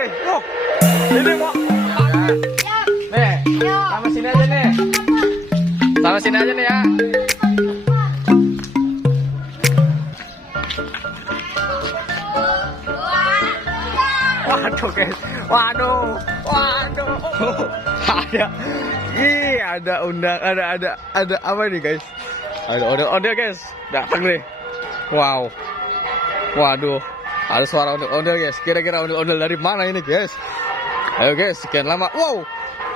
sekali. Ini mau. Nih, sama sini aja nih. Sama sini aja nih ya. Waduh guys, waduh. Ada undang, ada apa nih guys? Ada ondel guys, datang nih. Wow, waduh, ada suara ondel guys. Kira-kira ondel dari mana ini guys? Ayo guys, sekian lama. Wow,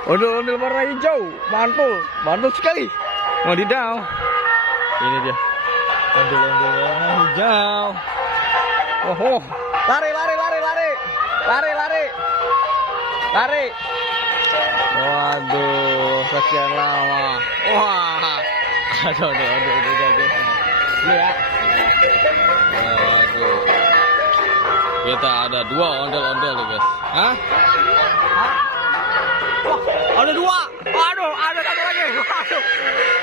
ondel warna hijau, mantul sekali. Wadidaw, ini dia ondel warna hijau. Oh, lari. Waduh, sekian lama. Wah, ada ondel juga guys. Lihat. Waduh, kita ada 2 ondel nih guys. Hah? Wah, ada 2. Waduh, ada 1 lagi. Waduh.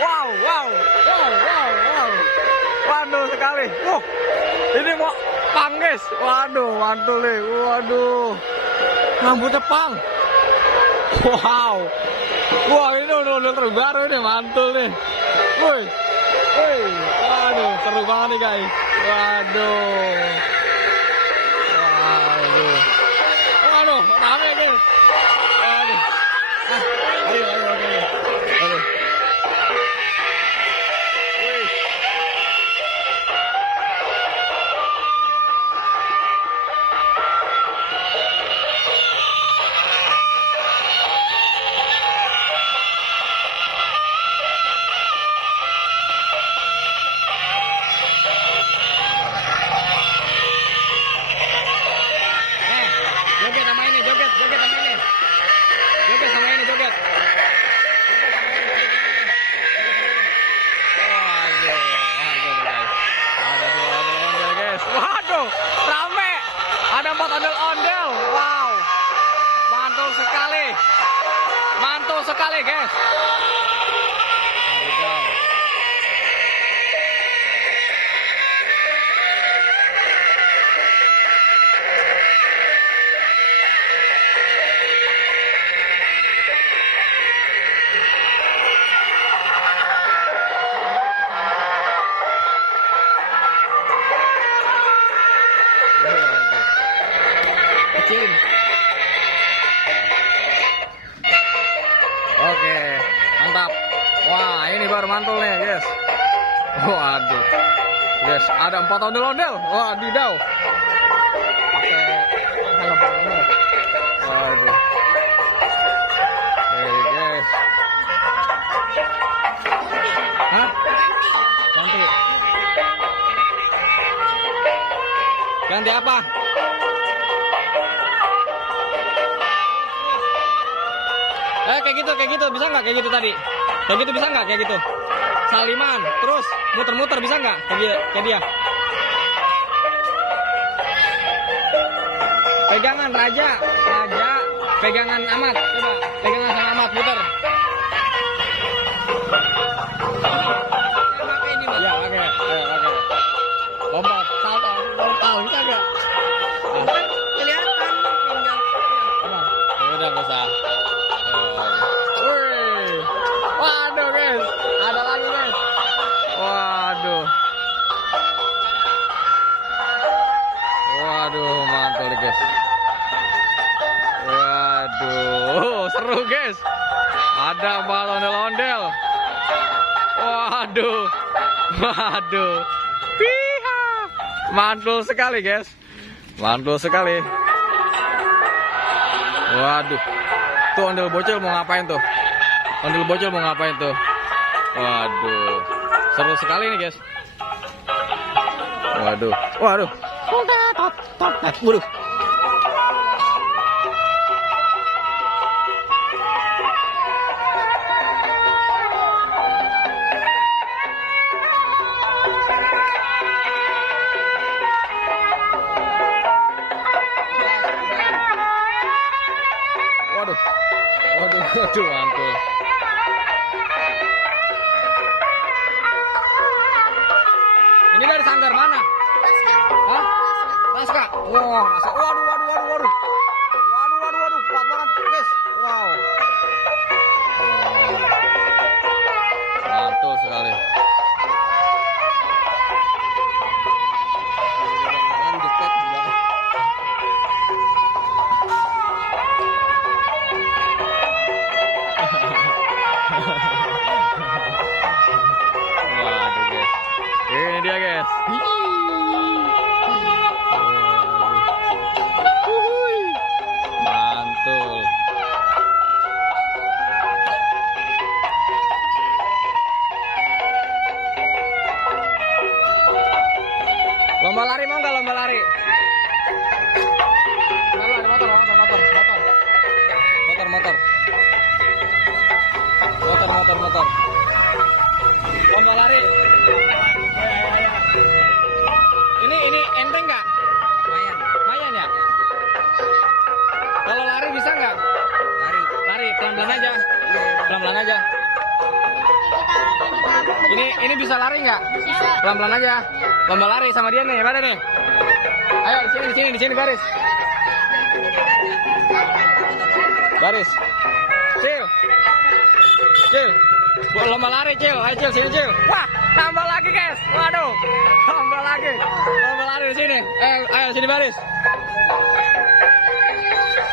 Wow. Waduh sekali. Ini mau pang guys. Waduh, mantul nih. Waduh. Rambutnya pang. Wow. Wah, ini ondel terbaru nih, mantul nih. Woi. Waduh, seru banget nih guys. Waduh, rame guys. Waduh. Ayo. Wih. Joget sama ini. Ada 2 ondel guys. Waduh, rame. Ada 4 ondel. Wow, mantul sekali guys. Oke, mantap. Wah, ini baru mantul nih guys. Waduh guys, ada 4 ondel. Wadidaw, pakai helm ini. Waduh. Guys. Hah? Ganti apa? Kayak gitu bisa nggak? Kayak gitu tadi. Kayak gitu bisa nggak? Kayak gitu. Saliman, terus muter-muter bisa nggak? Kayak dia. Pegangan raja, pegangan amat, coba pegangan sama amat, muter. Ya, pakai. Lompat, salto, bisa nggak? Kelihatan pinggang. Udah nggak usah. Waduh guys, ada lagi guys. Waduh, mantul guys. Waduh, seru guys. Ada balon ondel. Waduh. Piha. Mantul sekali guys. Waduh. Tuh ondel bocil mau ngapain tuh? Waduh, seru sekali nih guys. Waduh. Waduh. Waduh, mantul. Ini dari sanggar mana? Hah? Naskah. Wah, waduh. mau nggak lomba lari? Lalu ada motor. Lomba lari. Ya. Ini enteng nggak? Lumayan ya. Kalau lari bisa nggak? Lari pelan-pelan aja. Ini bisa lari nggak? Pelan-pelan aja. Lomba lari sama dia nih, mana nih? Ayo di sini baris. Cil. Lomba lari, Cil. Ayo Cil, sini Cil. Wah, tambah lagi guys. Waduh, tambah lagi. Lomba lari di sini. Ayo sini baris.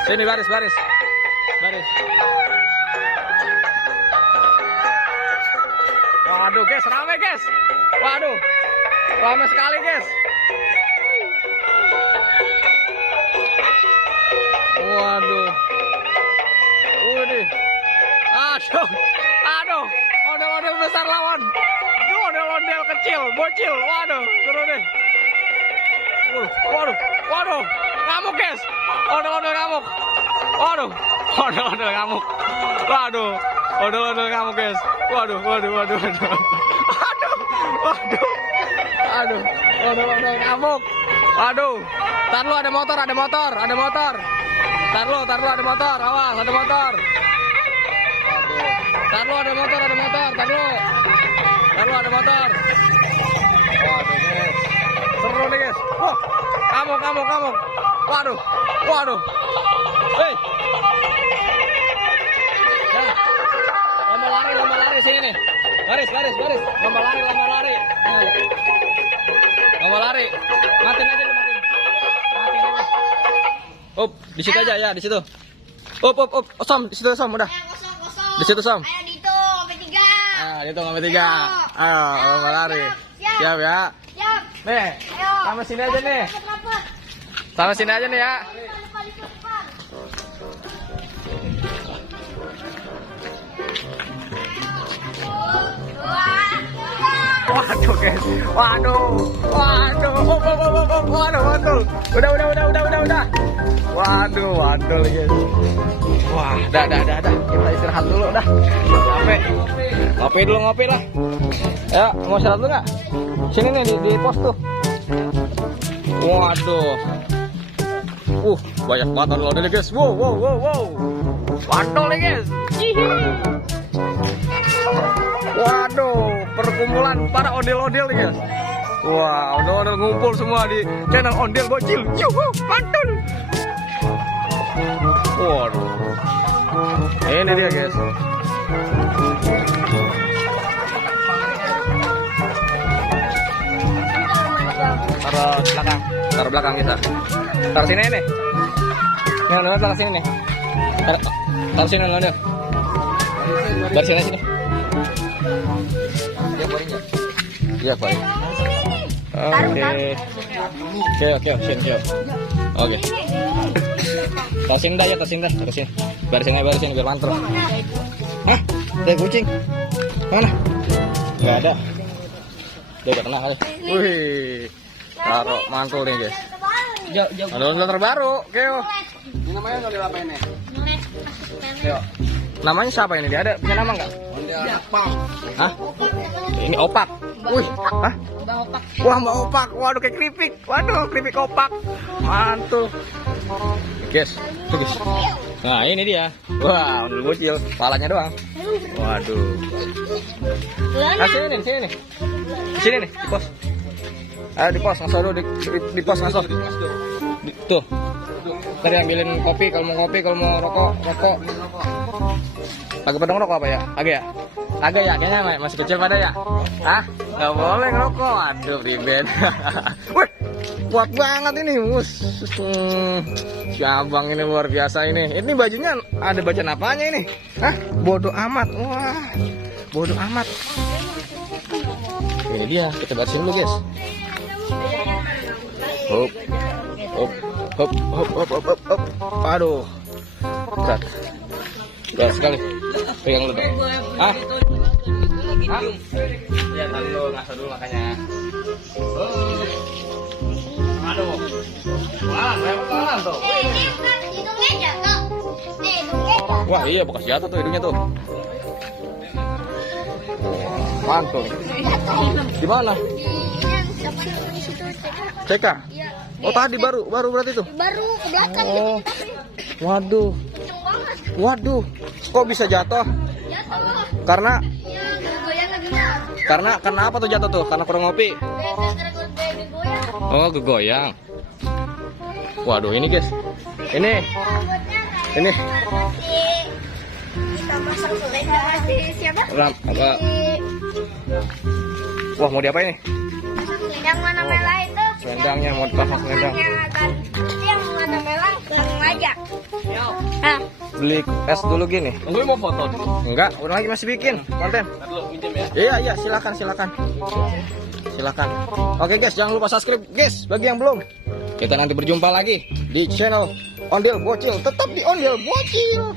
Sini baris. Waduh guys, ramai guys. Waduh, ramai sekali guys. Waduh. Aduh. Ondel-ondel besar lawan. Ondel-ondel kecil, bocil. Waduh, seru deh. Waduh. Ngamuk guys. Ondel-ondel ngamuk. Waduh. Ondel-ondel ngamuk. Waduh. Ondel-ondel ngamuk guys. Waduh. Aduh. Ondel-ondel ngamuk. Waduh. Tar lu ada motor. Tar lu ada motor. Awas, ada motor. Tar lu ada motor. Waduh guys. Seru nih guys. Wah, ngamuk. Waduh. Hei. Nah, lomba lari sini nih. Baris. Lomba lari. Lomba lari. Matiin aja. Up, di situ aja ya, di situ. Up. Sam, di situ Sam, udah. Di situ Sam. Ayo Dito, sampai 3. Ah, Dito sampai 3. Ayo, lomba lari. Siap ya. Siap. Nih, sama sini aja nih. Sama sini aja nih ya. Waduh guys, waduh, mantul. Udah. Waduh guys. Wah, dah. Kita istirahat dulu dah. Capek. Ngopi lah. Ya, mau istirahat dulu nggak? Sini nih di pos tuh. Waduh. Banyak banget ondel guys. Wow. Mantul nih guys. Waduh, perkumpulan para ondel-ondel nih guys. Wah, ondel-ondel ngumpul semua di channel Ondel Bocil. Yuhu, mantul. Waduh. Ini dia guys. Taruh belakang kita. Taruh sini nih. Yang belakang sini nih. Taruh sini ondel. Dari sini. Iya, Pak. Oke, sini. Oke. Tarusin dah. Barisin biar mantul. Hah? Ada kucing? Mana? Nggak ada. Dia udah kena kali. Wih. Taruh mantul nih, guys. Ondel terbaru, Keo. Ini namanya ondel apa ini? Namanya siapa ini? Dia ada punya nama nggak? Ondel apa? Hah? Ini opak. Wih, hah? Wah, Mbak Opak. Waduh, kayak keripik. Waduh, keripik opak. Mantul. Guys, tuh guys. Nah, ini dia. Wah, ondel bocil. Palanya doang. Waduh. Nah, sini nih. Sini nih, di pos. Ayo di pos, ngasuh dulu. Di pos ngasuh. Tuh. Tadi ambilin kopi, kalau mau rokok. Agak pada ngerokok apa ya? Agak ya, kayaknya masih kecil pada ya? Hah? Nggak boleh ngerokok. Aduh, ribet. Wih, kuat banget ini, mus. Si abang ini luar biasa ini. Ini bajunya ada bacaan apanya ini? Hah? Bodoh amat. Wah, bodoh amat. Ini dia, kita barisin dulu guys. Hop. Aduh, berat sekali. Pegang dulu. Ah? Ya, tadi lo ngasih dulu makanya. tuh. Ini kan hidungnya jatuh. Nih, hidungnya jatuh. Wah iya bekas jatuh tuh hidungnya tuh. Mantul. Di mana? Di situ. CK. Iya. Oh tadi baru berarti tuh. Baru ke belakang Oh. gitu. Waduh. Kenceng banget. Waduh. Kok bisa jatuh? Jatuh. Karena Iya, goyang laginya. karena apa tuh jatuh tuh? Karena kurang ngopi. Gara-gara gue goyang. Oh kegoyang. Waduh ini guys. Ini. Ini. Kita masak selendang si siapa? Apa? Wah mau diapain nih? Yang mana merah itu? Selendangnya mau dipasang selendang. Kan yang mana merah yang aja. Ah, Beli es dulu gini. Gue mau foto. Enggak, udah lagi masih bikin konten. Lu minjem ya. Iya, silakan. Silakan. Oke guys, jangan lupa subscribe guys bagi yang belum. Kita nanti berjumpa lagi di channel Ondel Bocil. Tetap di Ondel Bocil.